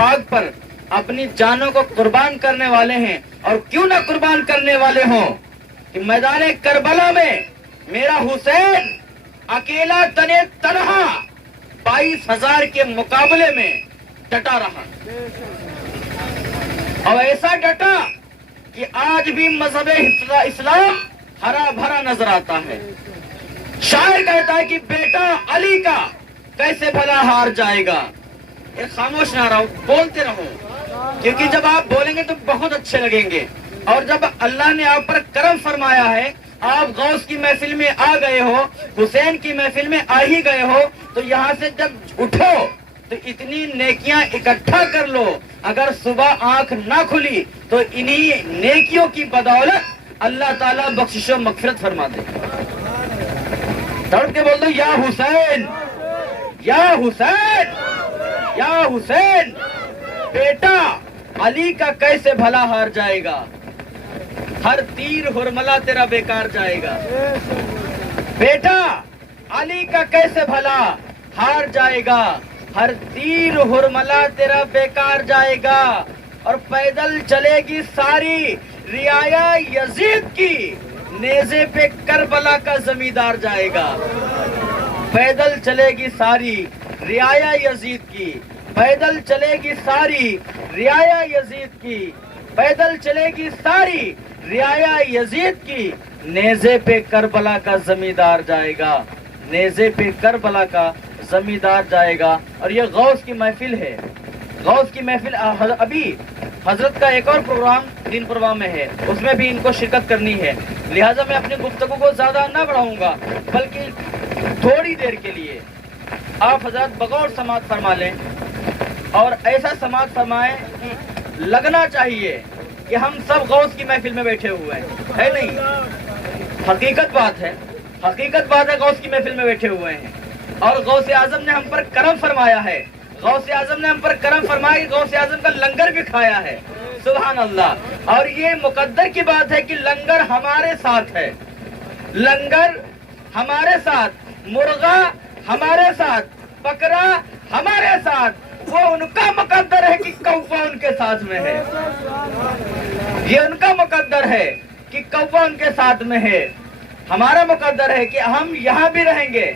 پاک پر اپنی جانوں کو قربان کرنے والے ہیں. اور کیوں نہ قربان کرنے والے ہوں کہ میدان کربلا میں میرا حسین اکیلا تنہا 22,000 کے مقابلے میں ڈٹا رہا اور ایسا ڈٹا کہ آج بھی مذہب اسلام ہرا بھرا نظر آتا ہے. شاعر کہتا ہے کہ بیٹا علی کا کیسے بھلا ہار جائے گا. خاموش نہ رہو, بولتے رہو, کیونکہ جب آپ بولیں گے تو بہت اچھے لگیں گے. اور جب اللہ نے آپ پر کرم فرمایا ہے, آپ غوث کی محفل میں آ گئے ہو, حسین کی محفل میں آ ہی گئے ہو, تو یہاں سے جب اٹھو تو اتنی نیکیاں اکٹھا کر لو. اگر صبح آنکھ نہ کھلی تو انہی نیکیوں کی بدولت اللہ تعالیٰ بخشش و مغفرت فرما دے. تڑپ کے بول دو, یا حسین, یا حسین, یا حسین. بیٹا علی کا کیسے بھلا ہار جائے گا, ہر تیر ہرملا تیرا بیکار جائے گا. بیٹا علی کا کیسے بھلا ہار جائے گا, ہر تیر ہرملا تیرا بیکار جائے گا. اور پیدل چلے گی ساری رعایا یزید کی, نیزے پہ کربلا کا زمیندار جائے گا. پیدل چلے گی ساری رعایا یزید کی, پیدل چلے گی ساری رعایا یزید کی, پیدل چلے گی ساری رعایا یزید کی, نیزے پہ کربلا کا زمیندار جائے گا, نیزے پہ کربلا کا زمیندار جائے گا. اور یہ غوث کی محفل ہے. غوث کی محفل ابھی حضرت کا ایک اور پروگرام دین پروگرام میں ہے, اس میں بھی ان کو شرکت کرنی ہے. لہٰذا میں اپنی گفتگو کو زیادہ نہ بڑھاؤں گا, بلکہ تھوڑی دیر کے لیے آپ حضرات بغور سماعت فرما لیں. اور ایسا سماعت فرمائیں لگنا چاہیے کہ ہم سب غوث کی محفل میں بیٹھے ہوئے ہیں, ہے نہیں؟ حقیقت بات ہے, حقیقت بات ہے, غوث کی محفل میں بیٹھے ہوئے ہیں. اور غوث اعظم نے ہم پر کرم فرمایا ہے, غوث اعظم نے ہم پر کرم فرمایا کہ غوث اعظم کا لنگر بھی کھایا ہے. سبحان اللہ. اور یہ مقدر کی بات ہے کہ لنگر ہمارے ساتھ ہے, لنگر ہمارے ساتھ, مرغا ہمارے ساتھ, بکرا ہمارے ساتھ. وہ ان کا مقدر ہے کہ کوفہ ان کے ساتھ میں ہے, یہ ان کا مقدر ہے کہ کوفہ ان کے ساتھ میں ہے. ہمارا مقدر ہے کہ ہم یہاں بھی رہیں گے.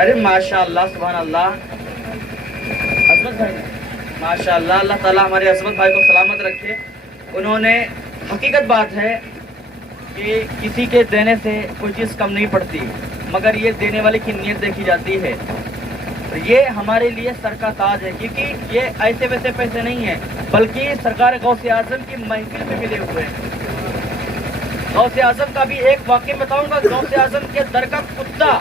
ارے ماشاء اللہ, سبحان اللہ. عصمت بھائی, ماشاء اللہ, اللہ تعالیٰ ہمارے عصمت بھائی کو سلامت رکھے. انہوں نے, حقیقت بات ہے کہ کسی کے دینے سے کوئی چیز کم نہیں پڑتی, مگر یہ دینے والے کی نیت دیکھی جاتی ہے. یہ ہمارے لیے سر کا تاج ہے, کیونکہ یہ ایسے ویسے پیسے نہیں ہیں, بلکہ سرکار غوث اعظم کی محفل میں ملے ہوئے ہیں. غوث اعظم کا بھی ایک واقعہ بتاؤں گا. غوث اعظم کے در کا کتا,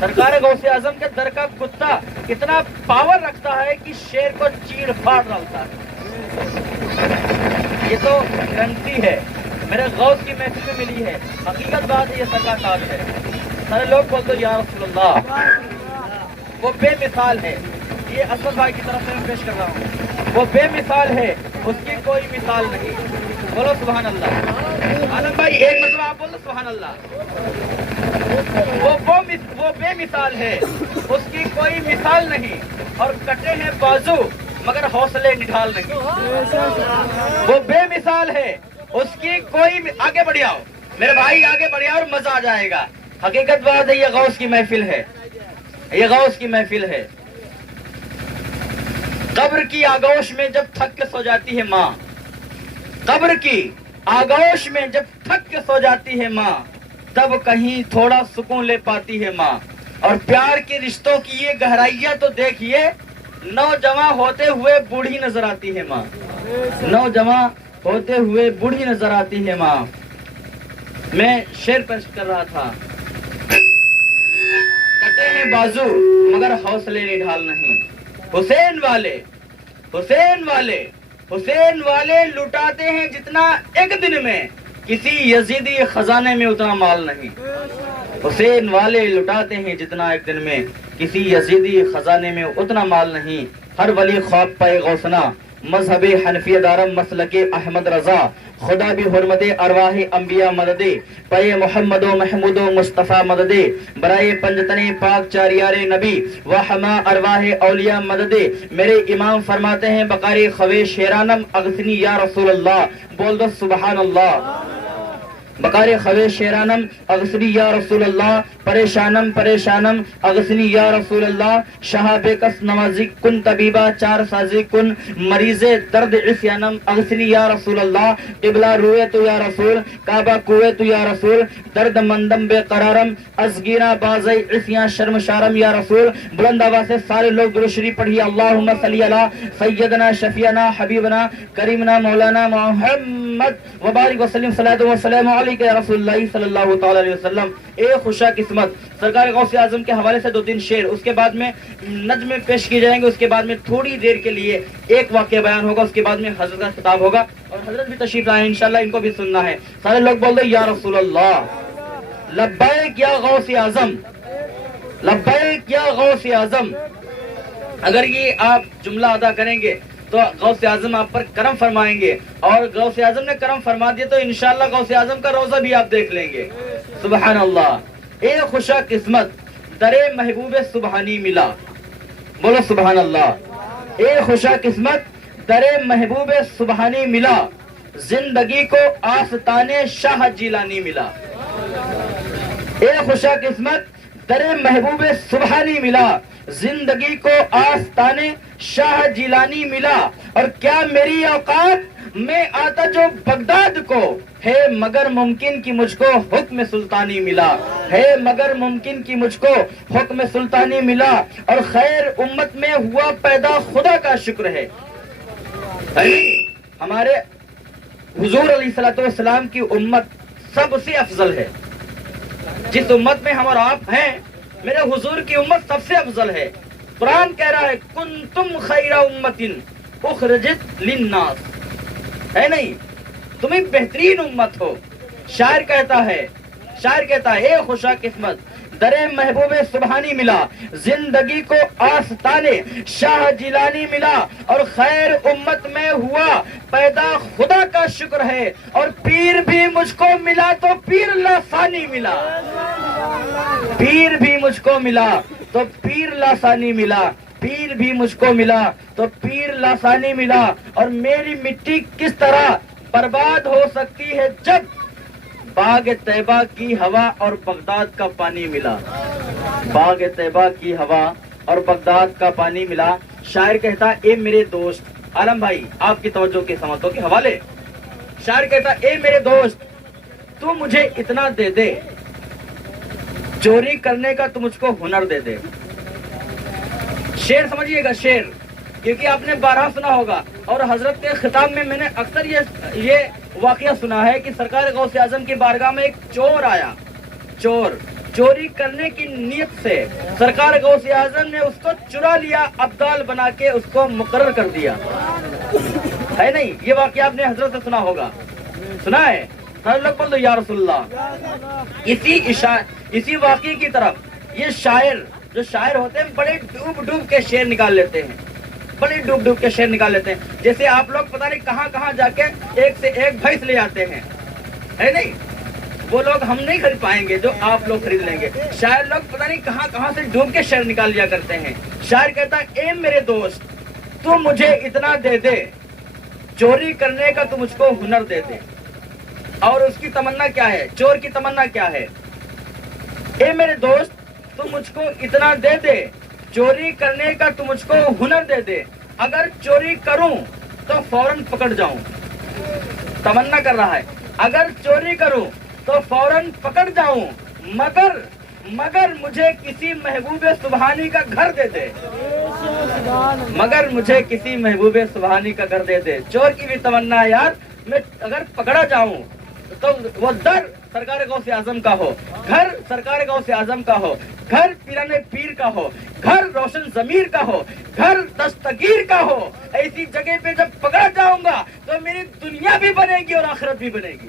سرکار غوث اعظم کے در کا کتا کتنا پاور رکھتا ہے کہ شیر کو چیڑ پھاڑ ڈالتا ہے. یہ تو گارنٹی ہے, میرے غوث کی محفل میں ملی ہے. حقیقت بات ہے, یہ سر کا تاج ہے. سارے لوگ بولتے یا رسول اللہ. وہ بے مثال ہے. یہ اسد بھائی کی طرف سے میں پیش کر رہا ہوں. وہ بے مثال ہے, اس کی کوئی مثال نہیں. بولو سبحان اللہ. عالم بھائی ایک مرتبہ آپ بولو سبحان اللہ. وہ بے مثال ہے, اس کی کوئی مثال نہیں. اور کٹے ہیں بازو مگر حوصلے نڈھال نہیں. وہ بے مثال ہے, اس کی کوئی. آگے بڑھ آؤ میرے بھائی, آگے بڑھ آؤ اور مزہ آ جائے گا. حقیقت بات ہے, یہ غوث کی محفل ہے, یہ غوث کی محفل ہے. قبر کی آگوش میں جب تھک کے سو جاتی ہے ماں, قبر کی آگوش میں جب تھک کے سو جاتی ہے ماں, تب کہیں تھوڑا سکون لے پاتی ہے ماں. اور پیار کے رشتوں کی یہ گہرائیاں تو دیکھیے, نوجوان ہوتے ہوئے بوڑھی نظر آتی ہے ماں, نوجوان ہوتے ہوئے بوڑھی نظر آتی ہے ماں. میں شعر پیش کر رہا تھا. کٹے ہیں بازو مگر حوصلے نڈھال نہیں. حسین والے, حسین والے, حسین والے لٹاتے ہیں جتنا ایک دن میں, کسی یزیدی خزانے میں اتنا مال نہیں. حسین والے لٹاتے ہیں جتنا ایک دن میں, کسی یزیدی خزانے میں اتنا مال نہیں. ہر ولی خواب پائے غوثنا, مذہب حنفیہ دارم مسلک احمد رضا خدا بھی حرمت ارواح انبیاء مددے پے محمد و محمود و مصطفیٰ مددے برائے پنجتن پاک چاریار نبی و ہما ارواح اولیاء مددے. میرے امام فرماتے ہیں بقاری خوے شیرانم اغثنی یا رسول اللہ. بول دو سبحان اللہ. بقاری خوے شیرانم اغثنی یا رسول اللہ. پریشانم پریشانم اغثنی یا رسول اللہ. شہاب کس نوازی کن طبیبہ چار سازی کن مریض درد عصیانم اغثنی یا رسول اللہ. قبلہ روئے تو یا رسول کعبہ کوئے تو یا رسول. درد مندم بے قرارم ازگیرہ بازی عصیاں شرم شارم یا رسول. بلند آواز سے سارے لوگ درود شریف پڑھیے. اللہم صلی علی سیدنا شفیعنا حبیبنا کریمنا مولانا محمد وبارک وسلم صلاۃ و سلام علیک یا رسول اللہ صلی اللہ تعالی علیہ وسلم. اے خوشا قسمت. سرکار غوث اعظم کے حوالے سے 2-3 شعر، اس کے بعد میں نظم پیش کی جائیں گے، اس کے بعد میں تھوڑی دیر کے لیے ایک واقعہ بیان ہوگا، اس کے بعد میں حضرت کا خطاب ہوگا اور حضرت بھی تشریف لائیں انشاءاللہ، ان کو بھی سننا ہے. سارے لوگ بول دو یا رسول اللہ. لبیک یا غوث اعظم، لبیک یا غوث اعظم. اگر یہ آپ جملہ ادا کریں گے تو غوث اعظم آپ پر کرم فرمائیں گے، اور غوث اعظم نے کرم فرما دیا تو انشاءاللہ غوث اعظم کا روزہ بھی آپ دیکھ لیں گے. سبحان اللہ. اے خوشا قسمت در محبوب سبحانی ملا. بولو سبحان اللہ. اے خوشا قسمت در محبوب سبحانی ملا. زندگی کو آستان شاہ جیلانی ملا. اے خوشا قسمت در محبوب سبحانی ملا. زندگی کو آستان شاہ جیلانی ملا. اور کیا میری اوقات میں آتا جو بغداد کو ہے، مگر ممکن کہ مجھ کو حکم سلطانی ملا. ہے مگر ممکن کہ مجھ کو حکم سلطانی ملا. اور خیر امت میں ہوا پیدا خدا کا شکر ہے. ہمارے حضور علیہ الصلوۃ والسلام کی امت سب سے افضل ہے. جس امت میں ہم اور آپ ہیں، میرے حضور کی امت سب سے افضل ہے. قرآن کہہ رہا ہے کنتم خیر امت اخرجت للناس. ہے نہیں، تمہیں بہترین امت ہو. شاعر کہتا ہے اے خوشا قسمت در محبوب سبحانی ملا. زندگی کو آستان شاہ جیلانی ملا. اور خیر امت میں ہوا پیدا خدا کا شکر ہے. اور پیر بھی مجھ کو ملا تو پیر لاسانی ملا. پیر بھی مجھ کو ملا تو پیر لاسانی ملا. پیر بھی مجھ کو ملا تو پیر لاسانی ملا. اور میری مٹی کس طرح برباد ہو سکتی ہے جب باغ طیبہ کی ہوا اور بغداد کا پانی ملا. باغ طیبہ کی ہوا اور بغداد کا پانی ملا. شاعر کہتا اے میرے دوست، عالم بھائی آپ کی توجہ کے سماعتوں کے حوالے. شاعر کہتا اے میرے دوست تو مجھے اتنا دے دے، چوری کرنے کا تو مجھ کو ہنر دے دے. شعر سمجھیے گا، شعر، کیونکہ آپ نے بارہا سنا ہوگا. اور حضرت کے خطاب میں نے اکثر یہ واقعہ سنا ہے کہ سرکار غوث اعظم کی بارگاہ میں ایک چور آیا. چوری کرنے کی نیت سے سرکار غوث اعظم نے اس کو چرا لیا، ابدال بنا کے اس کو مقرر کر دیا. ہے نہیں، یہ واقعہ آپ نے حضرت سے سنا ہوگا. سنا ہے؟ ہر لوگ بول دو یا رسول اللہ. اسی واقعے کی طرف یہ جو شاعر ہوتے ہیں بڑے ڈوب کے شعر نکال لیتے ہیں. بڑے ڈوب کے شعر نکال لیتے ہیں. جیسے آپ لوگ پتہ نہیں کہاں جا کے ایک سے ایک بھینس لے آتے ہیں. ہے نہیں، وہ لوگ ہم نہیں خرید پائیں گے جو آپ لوگ خرید لیں گے. شاعر لوگ پتہ نہیں کہاں سے ڈوب کے شعر نکال لیا کرتے ہیں. شاعر کہتا ہے اے میرے دوست تو مجھے اتنا دے دے، چوری کرنے کا تو مجھ کو ہنر دے دے. اور اس کی تمنا کیا ہے؟ چور کی تمنا کیا ہے؟ اے میرے دوست تو مجھ کو اتنا دے دے، چوری کرنے کا تو مجھ کو ہنر دے دے. اگر چوری کروں تو فوراً پکڑ جاؤں. تمنا کر رہا ہے اگر چوری کروں تو فوراً پکڑ جاؤں، مگر مجھے کسی محبوب سبحانی کا گھر دے دے. مگر مجھے کسی محبوب سبحانی کا گھر دے دے. چور کی بھی تمنا یار، میں اگر پکڑا جاؤں تو وہ در سرکار غوث اعظم کا ہو، گھر سرکار غوث اعظم کا ہو، گھر پیرانے پیر کا ہو، گھر روشن ضمیر کا ہو، گھر دستگیر کا ہو. ایسی جگہ پہ جب پکڑا جاؤں گا تو میری دنیا بھی بنے گی اور آخرت بھی بنے گی.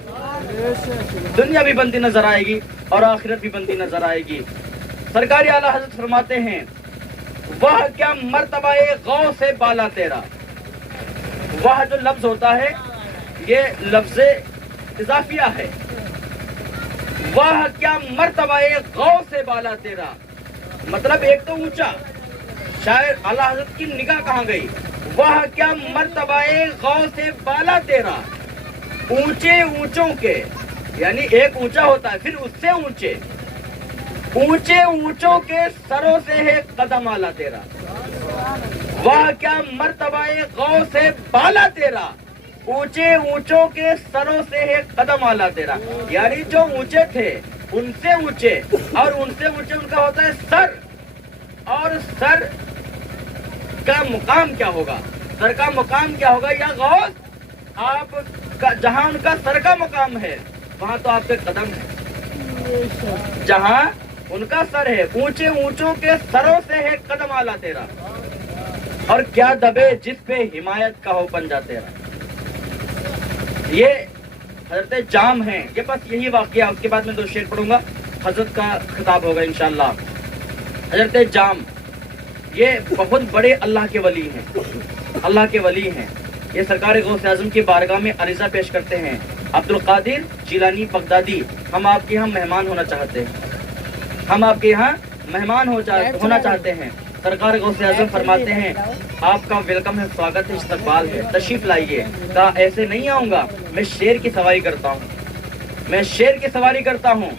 دنیا بھی بنتی نظر آئے گی اور آخرت بھی بنتی نظر آئے گی. سرکار اعلیٰ حضرت فرماتے ہیں وہ کیا مرتبہ غوث بالا تیرا. وہ جو لفظ ہوتا ہے یہ لفظ اضافیہ ہے. وہ کیا مرتبہ غوث سے بالا تیرا, مطلب ایک تو اونچا, شاعر اعلیٰ حضرت کی نگاہ کہاں گئی, وہ کیا مرتبہ غوث سے بالا تیرا, اونچے اونچوں کے, یعنی ایک اونچا ہوتا ہے پھر اس سے اونچے, اونچے اونچوں کے سروں سے ہے قدم آلا تیرا. وہ کیا مرتبہ غوث سے بالا تیرا, اونچے اونچوں کے سروں سے ہے قدم آلا تیرا, یعنی جو اونچے تھے ان سے اونچے, اور ان سے اونچے ان کا ہوتا ہے سر, اور سر کا مقام کیا ہوگا, سر کا مقام کیا ہوگا, یا غوث آپ کا جہاں ان کا سر کا مقام ہے وہاں تو آپ کے قدم ہے, جہاں ان کا سر ہے, اونچے اونچوں کے سروں سے ہے قدم آلا تیرا, اور کیا دبے جس پہ حمایت کا ہو پنجہ تیرا. یہ حضرت جام ہیں, یہ بس یہی واقعہ, اس کے بعد میں 2 شعر پڑھوں گا, حضرت کا خطاب ہوگا انشاءاللہ. حضرت جام یہ بہت بڑے اللہ کے ولی ہیں, اللہ کے ولی ہیں. یہ سرکار غوث اعظم کی بارگاہ میں عریضہ پیش کرتے ہیں, عبد القادر جیلانی بغدادی, ہم آپ کے یہاں مہمان ہونا چاہتے ہیں, ہم آپ کے یہاں مہمان ہونا چاہتے ہیں. سرکار غوث اعظم فرماتے ہیں آپ کا ویلکم ہے, سواگت ہے, استقبال ہے, تشریف لائیے. کہا ایسے نہیں آؤں گا, میں شیر کی سواری کرتا ہوں, میں شیر کی سواری کرتا ہوں,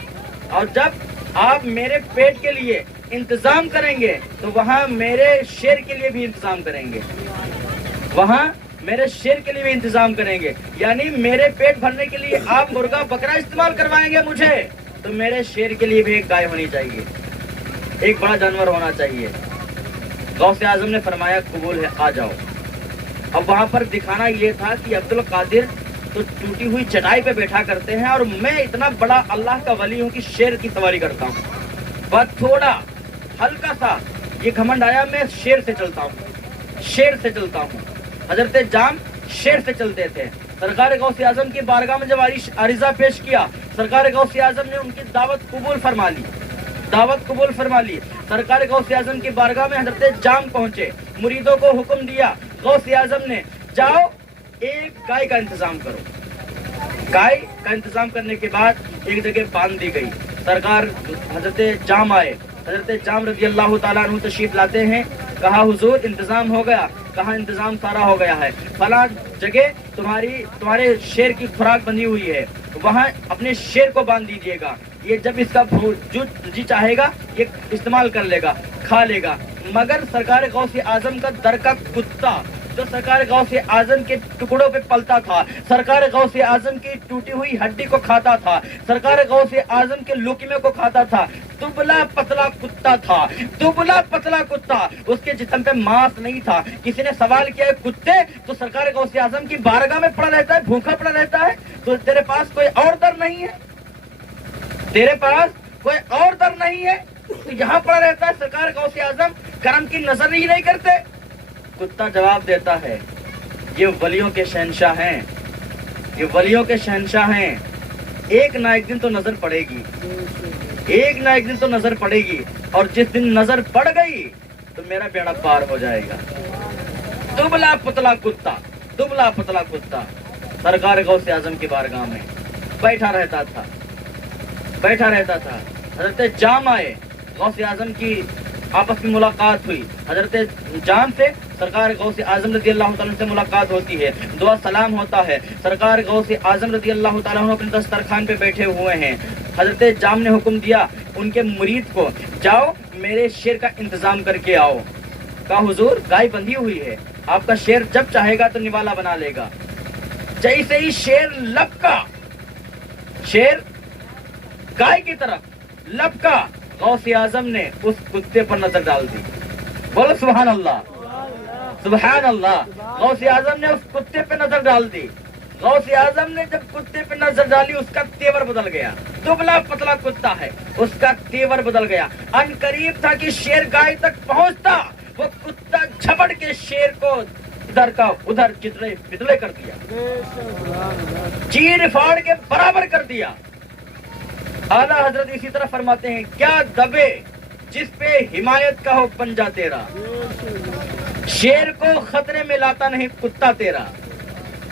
اور جب آپ میرے پیٹ کے لیے انتظام کریں گے تو وہاں میرے شیر کے لیے بھی انتظام کریں گے, وہاں میرے شیر کے لیے بھی انتظام کریں گے. یعنی میرے پیٹ بھرنے کے لیے آپ مرغا بکرا استعمال کروائیں گے مجھے, تو میرے شیر کے لیے بھی ایک گائے ہونی چاہیے, ایک بڑا جانور ہونا چاہیے. غوث اعظم نے فرمایا قبول ہے, آ جاؤ. اب وہاں پر دکھانا یہ تھا کہ عبد القادر تو ٹوٹی ہوئی چٹائی پہ بیٹھا کرتے ہیں, اور میں اتنا بڑا اللہ کا ولی ہوں کہ شیر کی سواری کرتا ہوں. بس تھوڑا ہلکا سا یہ گھمنڈ آیا, میں شیر سے چلتا ہوں, شیر سے چلتا ہوں. حضرت جام شیر سے چلتے تھے. سرکار غوث اعظم کی بارگاہ میں جب عریضہ پیش کیا, سرکار غوث اعظم نے ان کی دعوت قبول فرما لی, دعوت قبول فرما لی. سرکار غوث اعظم کی بارگاہ میں حضرت جام پہنچے, مریدوں کو حکم دیا غوث اعظم نے, جاؤ ایک گائے کا انتظام کرو. گائے کا انتظام کرنے کے بعد ایک جگہ باندھ دی گئی. سرکار حضرت جام آئے, حضرت جام رضی اللہ تعالیٰ عنہ تشریف لاتے ہیں. کہا حضور انتظام ہو گیا, کہا انتظام سارا ہو گیا ہے, فلاں جگہ تمہارے شیر کی خوراک بندھی ہوئی ہے, وہاں اپنے شیر کو باندھ دیجیے گا, یہ جب اس کا جی چاہے گا یہ استعمال کر لے گا, کھا لے گا. مگر سرکار غوث اعظم کا در کا کتا جو سرکار غوث اعظم کے ٹکڑوں پہ پلتا تھا, سرکار غوث اعظم کی ٹوٹی ہوئی ہڈی کو کھاتا تھا, سرکار غوث اعظم کے لقمے کو کھاتا تھا, دبلا پتلا کتا تھا, دبلا پتلا کتا, اس کے جسم پہ ماس نہیں تھا. کسی نے سوال کیا ہے کتے تو سرکار غوث اعظم کی بارگاہ میں پڑا رہتا ہے, بھوکا پڑا رہتا ہے, تو تیرے پاس کوئی اور در نہیں ہے, تیرے پاس کوئی اور در نہیں ہے, تو یہاں پڑا رہتا ہے. سرکار غوث اعظم کرم کی نظر ہی نہیں کرتے. کتا جواب دیتا ہے یہ ولیوں کے شہنشاہ ہیں, یہ ولیوں کے شہنشاہ ہیں, ایک نہ ایک دن تو نظر پڑے گی, ایک نہ ایک دن تو نظر پڑے گی, اور جس دن نظر پڑ گئی تو میرا بیڑا پار ہو جائے گا. دبلا پتلا کتا, دبلا پتلا کتا سرکار غوث اعظم کی بارگاہ میں بیٹھا رہتا تھا, بیٹھا رہتا تھا. حضرت جام آئے, غوث اعظم کی آپس میں ملاقات ہوئی. حضرت جام سے سرکار غوث اعظم رضی اللہ تعالیٰ سے ملاقات ہوتی ہے, دعا سلام ہوتا ہے. سرکار غوث اعظم رضی اللہ تعالیٰ اپنے دسترخوان پہ بیٹھے ہوئے ہیں. حضرت جام نے حکم دیا ان کے مرید کو, جاؤ میرے شیر کا انتظام کر کے آؤ. کہا حضور گائے بندھی ہوئی ہے, آپ کا شیر جب چاہے گا تو نوالا بنا لے گا. جیسے ہی شیر لپکا, شیر گائے کی طرف لپکا, غوث اعظم نے اس کتے پر نظر ڈال دی. بولو سبحان اللہ, سبحان اللہ. غوث اعظم نے اس کتے پہ نظر ڈال دی. غوث اعظم نے جب کتے پہ نظر ڈالی اس کا تیور بدل گیا. دبلا پتلا کتا ہے, اس کا تیور بدل گیا. ان قریب تھا کہ شیر گائے تک پہنچتا, وہ کتا جھپٹ کے شیر کو ادھر کا ادھر چتلے پتلے کر دیا, چیر پھاڑ کے برابر کر دیا. اعلیٰ حضرت اسی طرح فرماتے ہیں کیا دبے جس پہ حمایت کا ہو پنجہ تیرا, شیر کو خطرے میں لاتا نہیں کتا تیرا.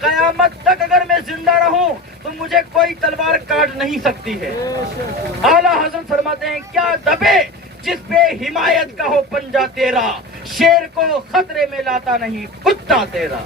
قیامت تک اگر میں زندہ رہوں تو مجھے کوئی تلوار کاٹ نہیں سکتی ہے۔ اعلیٰ حضرت فرماتے ہیں کیا دبے جس پہ حمایت کا ہو پنجہ تیرا، شیر کو خطرے میں لاتا نہیں کتا تیرا۔